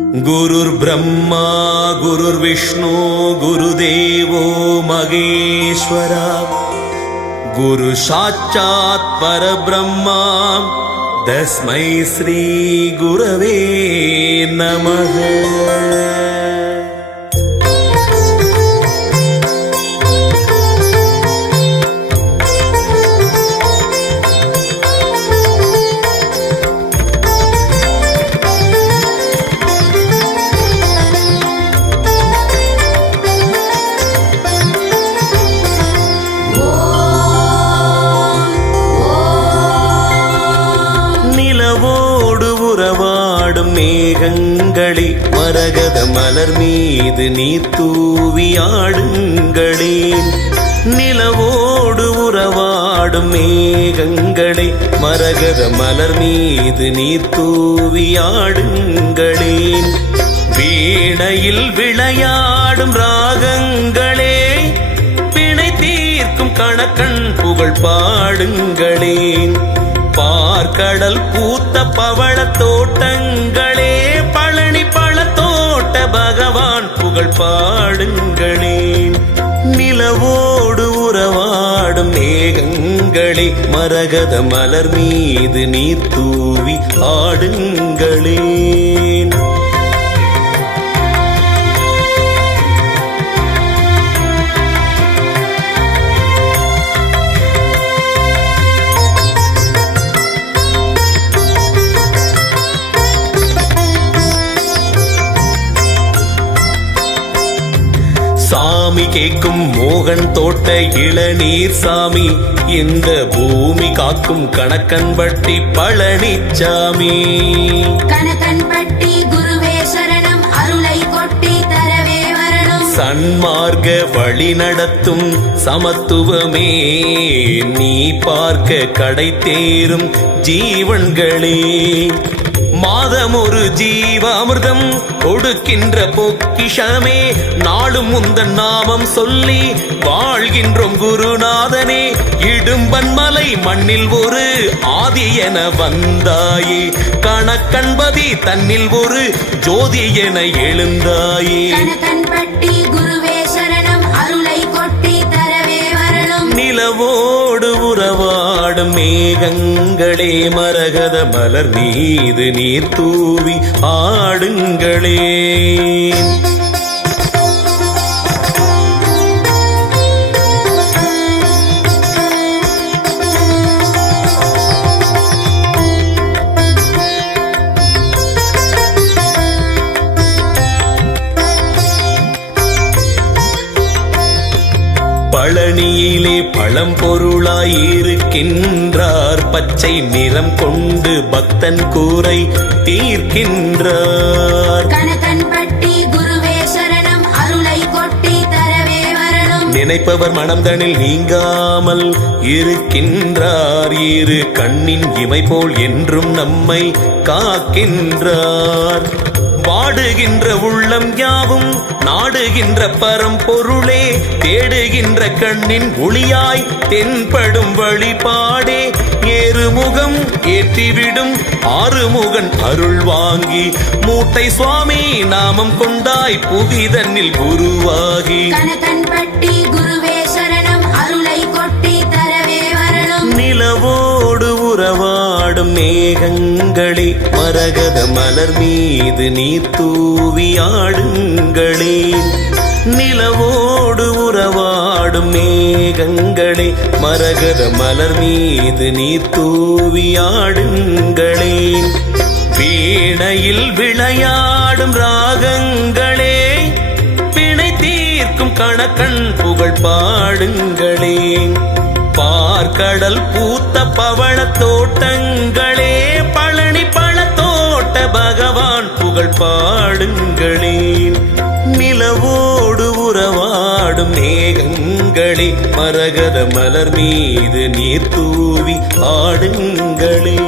गुरुर्ब्रह्मा गुरुर्विष्णु गुरुदेवो महेश्वरा गुरु साक्षात् परब्रह्मा तस्मै श्री गुरवे नमः। மேகங்களே மரகத மலர் மீது நீர் தூவி ஆடுங்களேன். நிலவோடு உறவாடும் மேகங்களே மரகத மலர் மீது நீர் தூவி ஆடுங்களேன். வீணையில் விளையாடும் ராகங்களே பிணை தீர்க்கும் கணக்கன் புகழ் பாடுங்களேன். பார்க்கடல் பூத்த பவள தோட்டங்களே பழனி பழத்தோட்ட பகவான் புகழ் பாடுங்களேன். நிலவோடு உறவாடும் மேகங்களே மரகத மலர் மீது நீர் தூவி ஆடுங்களேன். சாமி கேட்கும் மோகன் தோட்ட இளநீர் சாமி, இந்த பூமி காக்கும் கணக்கன்பட்டி பழனிச்சாமி. கணக்கன்பட்டி குருவே சரணம், அருளை கொட்டி தரவே வரணும். சன்மார்க்க வழி நடத்தும் சமத்துவமே நீ பார்க்க கடை தேரும் ஜீவன்களே. மாதம் ஒரு ஜீவ அமிர்தம் கொடுக்கின்ற பொக்கிஷமே, நாளும் முந்தன் நாமம் சொல்லி வாழ்கின்றோம் குருநாதனே. இடும்பன்மலை மண்ணில் ஒரு ஆதி என வந்தாயே, கணக்கன்பதி தன்னில் ஒரு ஜோதி என எழுந்தாயே. கணக்கன்பட்டி குருவே சரணம், அருளை கொட்டி தரவே வரணும். நிலவோடு உறவாடும் மேகங்களே மரகத மலர் மீது நீர் தூவி ஆடுங்களே. பழனியிலே பழம்பொருளாயிருக்கின்றார், பச்சை நிறம் கொண்டு பக்தன் கூரை தீர்க்கின்றார். கணக்கன்பட்டி குருவே சரணம், அருளை கொட்டி தரவே வரணும். நினைப்பவர் மனம்தனில் நீங்காமல் இருக்கின்றார், இரு கண்ணின் இமை போல் என்றும் நம்மை காக்கின்றார். வாடுகின்ற உள்ளம் யாவும் நாடுகின்ற பரம்பொருளே, தேடுகின்ற கண்ணின் ஒளியாய் தென்படும் வழிபாடே. ஏறுமுகம் ஏற்றிவிடும் ஆறுமுகன் அருள் வாங்கி, மூட்டை சுவாமி நாமம் கொண்டாய் புவிதன்னில் குருவாகி. கணக்கன்பட்டி குருவே சரணம், அருளை கொட்டி தரவே வரணும். நிலவோடு உறவாடும் மேகங்களே மரகத மலர் மீது நீர் தூவி ஆடுங்களேன். நிலவோடு உறவாடும் மேகங்களே மரகத மலர் மீது நீர் தூவி ஆடுங்களேன். வீணையில் விளையாடும் ராகங்களே பிணை தீர்க்கும் கணக்கன் புகழ் பாடுங்களேன். பார்க்கடல் பூத்த பவள தோட்டங்களே பழனி பழத்தோட்ட பகவான் புகழ் பாடுங்களேன். நிலவோடு உறவாடும் மேகங்களே மரகத மலர் மீது நீர் தூவி ஆடுங்களே.